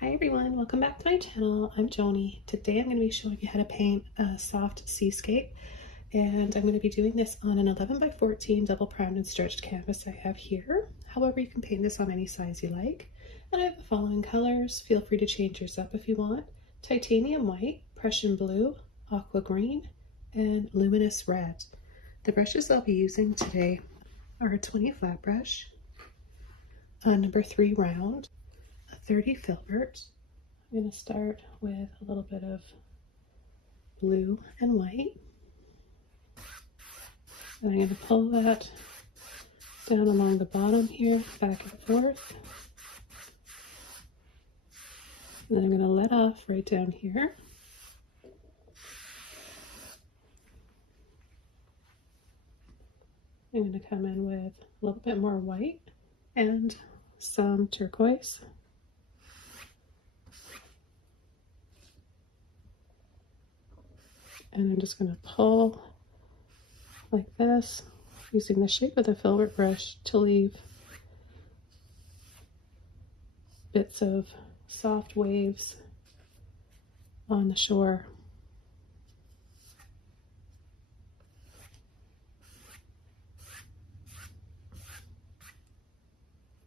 Hi everyone, welcome back to my channel. I'm Joni. Today I'm going to be showing you how to paint a soft seascape, and I'm going to be doing this on an 11 by 14 double primed and stretched canvas I have here. However, you can paint this on any size you like. And I have the following colors. Feel free to change yours up if you want. Titanium white, Prussian blue, aqua green, and luminous red. The brushes I'll be using today are a 20 flat brush, a number 3 round, a 30 filbert. I'm going to start with a little bit of blue and white, and I'm going to pull that down along the bottom here, back and forth, and then I'm going to let off right down here. I'm going to come in with a little bit more white and some turquoise. And I'm just going to pull like this, using the shape of the filbert brush to leave bits of soft waves on the shore.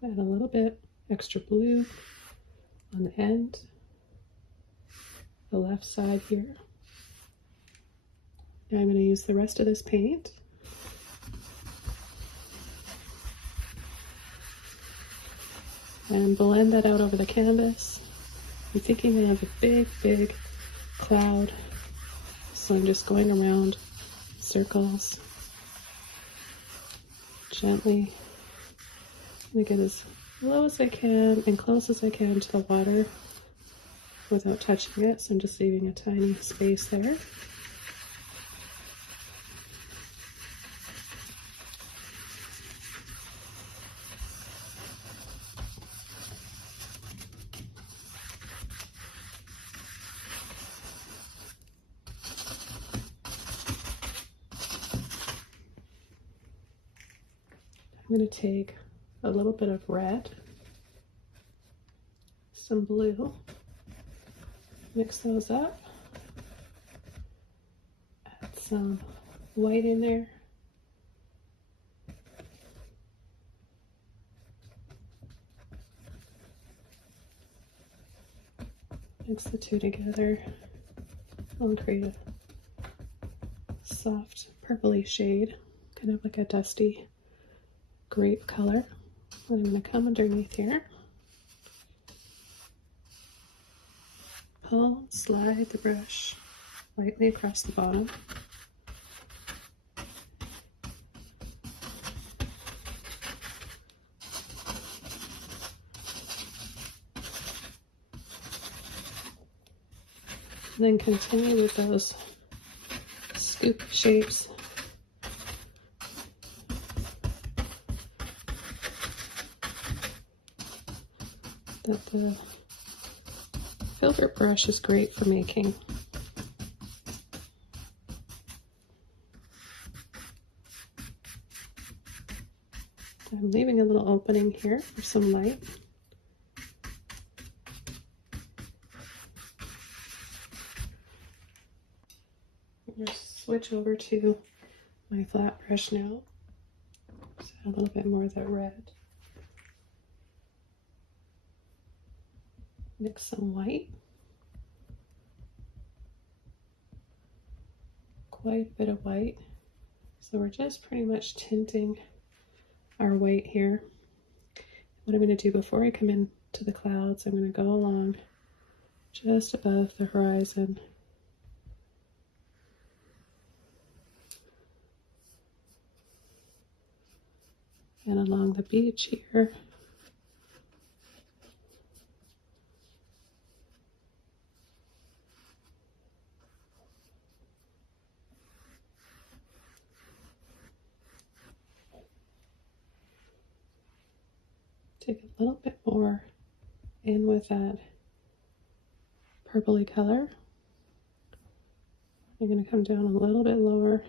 Add a little bit extra blue on the end, the left side here. Now I'm going to use the rest of this paint and blend that out over the canvas. I'm thinking of a big cloud, so I'm just going around circles gently. I'm going to get as low as I can and close as I can to the water without touching it, so I'm just leaving a tiny space there. I'm going to take a little bit of red, some blue, mix those up, add some white in there, mix the two together, and create a soft purpley shade, kind of like a dusty grape color. And I'm going to come underneath here, pull, slide the brush lightly across the bottom, and then continue with those scoop shapes that the filbert brush is great for making. I'm leaving a little opening here for some light. I'm going to switch over to my flat brush now. Just add a little bit more of that red. Mix some white. Quite a bit of white. So we're just pretty much tinting our white here. What I'm going to do before I come into the clouds, I'm going to go along just above the horizon. And along the beach here. Take a little bit more in with that purpley color. I'm going to come down a little bit lower.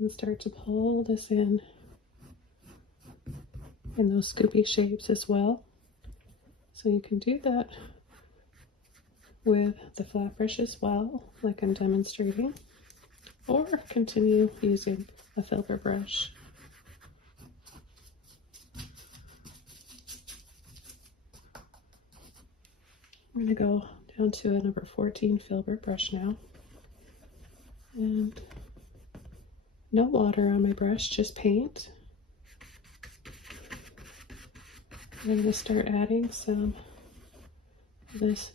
and start to pull this in those scoopy shapes as well. So you can do that with the flat brush as well, like I'm demonstrating, or continue using a filbert brush. I'm going to go down to a number 14 filbert brush now. And no water on my brush, just paint. I'm going to start adding some of this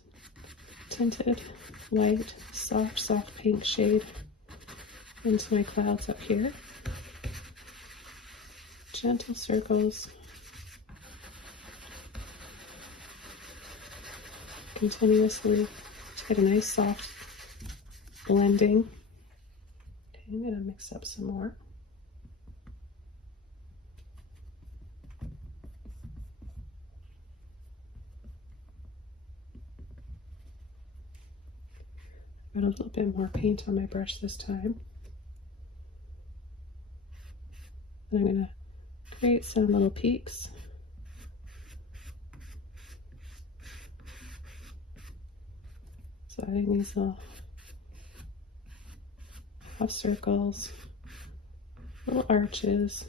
tinted white, soft pink shade into my clouds up here. Gentle circles. Continuously to get a nice soft blending. Okay, I'm going to mix up some more. Got a little bit more paint on my brush this time. And I'm going to create some little peaks. So adding these little half circles, little arches.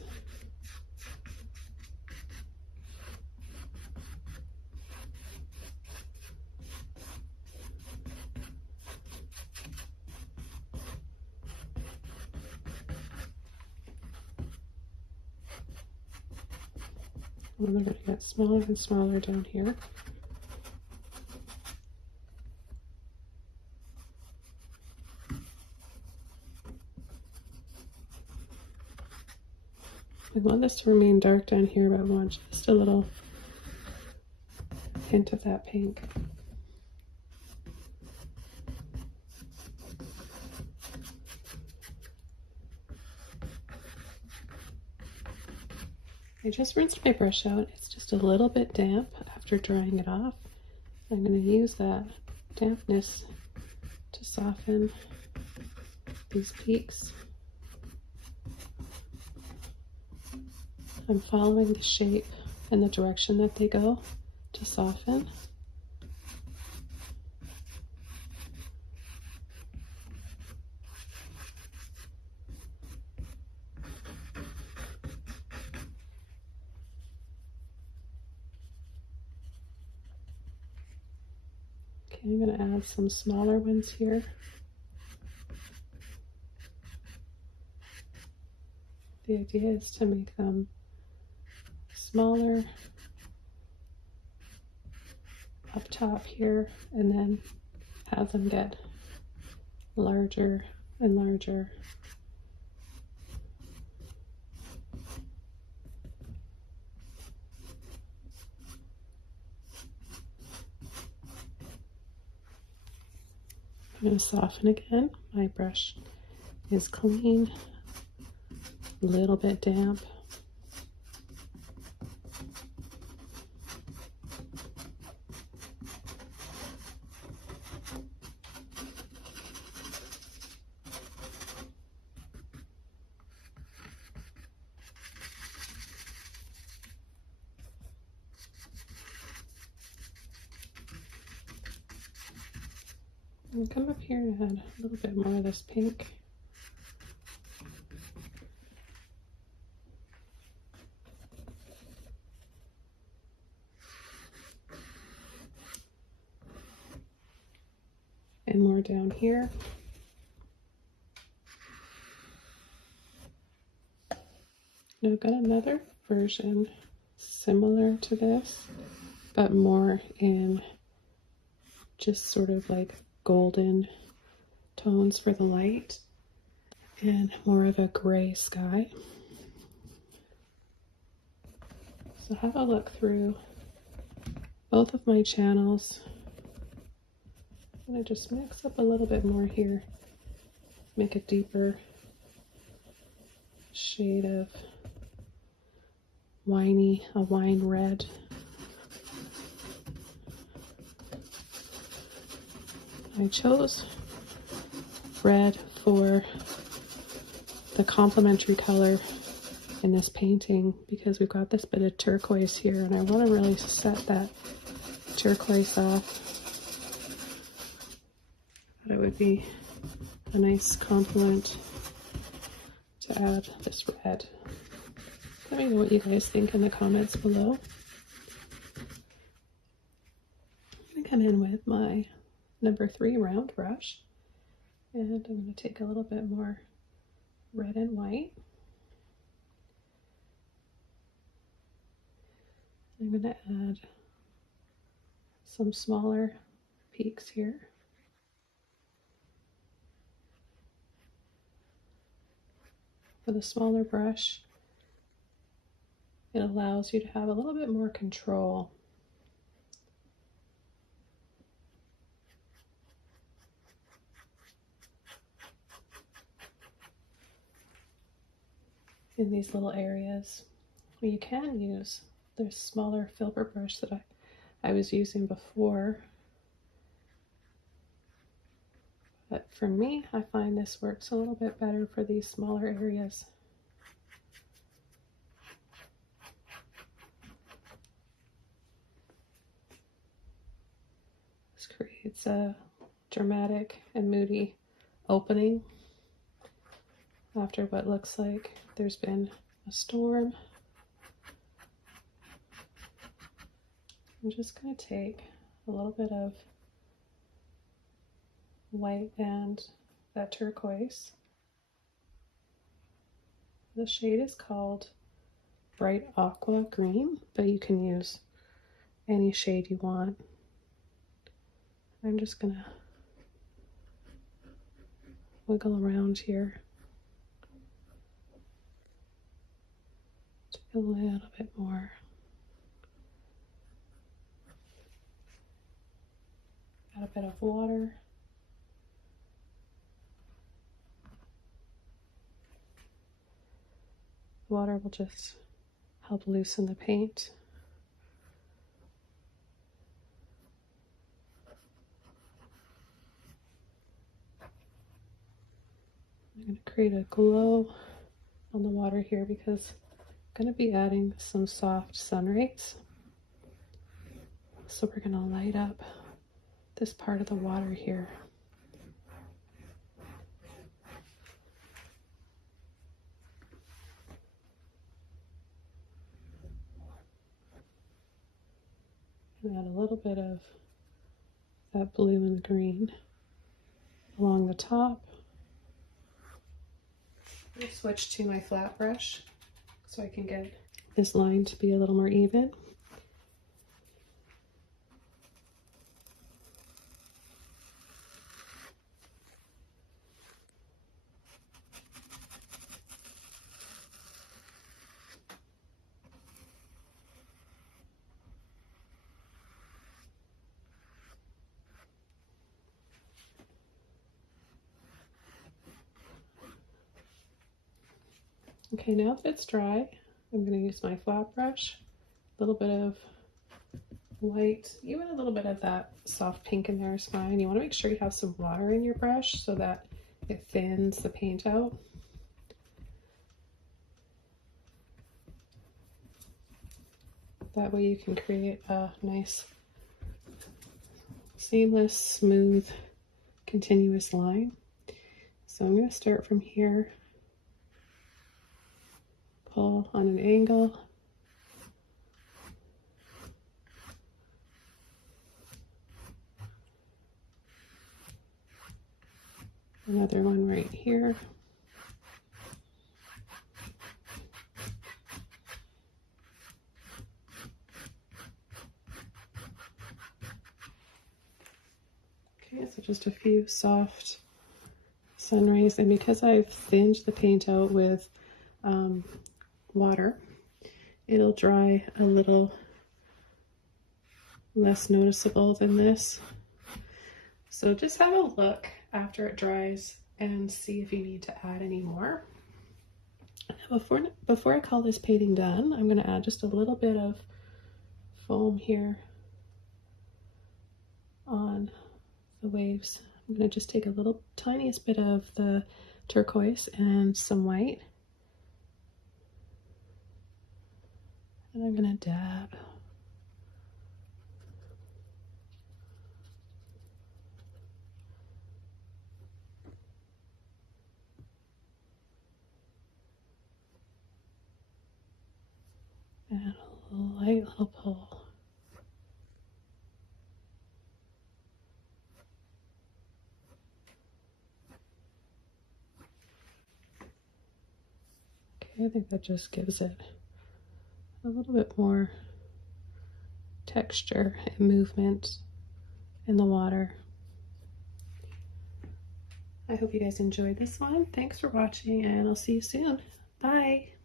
And they're going to get smaller and smaller down here. I want this to remain dark down here, but I want just a little hint of that pink. I just rinsed my brush out. It's just a little bit damp after drying it off. I'm going to use that dampness to soften these peaks. I'm following the shape and the direction that they go to soften. Okay, I'm going to add some smaller ones here. The idea is to make them smaller up top here and then have them get larger and larger. I'm going to soften again. My brush is clean, a little bit damp. And come up here and add a little bit more of this pink. And more down here. Now I've got another version similar to this, but more in just sort of like golden tones for the light and more of a gray sky. So have a look through both of my channels. I'm going to just mix up a little bit more here, make a deeper shade of a wine red. I chose red for the complementary color in this painting, because we've got this bit of turquoise here, and I want to really set that turquoise off. But it would be a nice complement to add this red. Let me know what you guys think in the comments below. I'm going to come in with my number 3 round brush, and I'm going to take a little bit more red and white. I'm going to add some smaller peaks here. With a smaller brush, it allows you to have a little bit more control. In these little areas. You can use the smaller filbert brush that I was using before. But for me, I find this works a little bit better for these smaller areas. This creates a dramatic and moody opening after what looks like there's been a storm. I'm just going to take a little bit of white and that turquoise. The shade is called Bright Aqua Green, but you can use any shade you want. I'm just going to wiggle around here. Take a little bit more. Add a bit of water. Water will just help loosen the paint. I'm going to create a glow on the water here because I'm going to be adding some soft sun rays. So we're going to light up this part of the water here. And add a little bit of that blue and the green along the top. I'm going to switch to my flat brush so I can get this line to be a little more even. Okay, now that it's dry, I'm going to use my flat brush, a little bit of white, even a little bit of that soft pink in there is fine. You want to make sure you have some water in your brush so that it thins the paint out. That way you can create a nice, seamless, smooth, continuous line. So I'm going to start from here. Pull on an angle. Another one right here. Okay, so just a few soft sun rays, and because I've thinned the paint out with water, it'll dry a little less noticeable than this. So just have a look after it dries and see if you need to add any more. Before I call this painting done, I'm going to add just a little bit of foam here on the waves I'm going to just take a little tiniest bit of the turquoise and some white. And I'm going to dab. And a light little pull. Okay, I think that just gives it a little bit more texture and movement in the water. I hope you guys enjoyed this one. Thanks for watching, and I'll see you soon. Bye.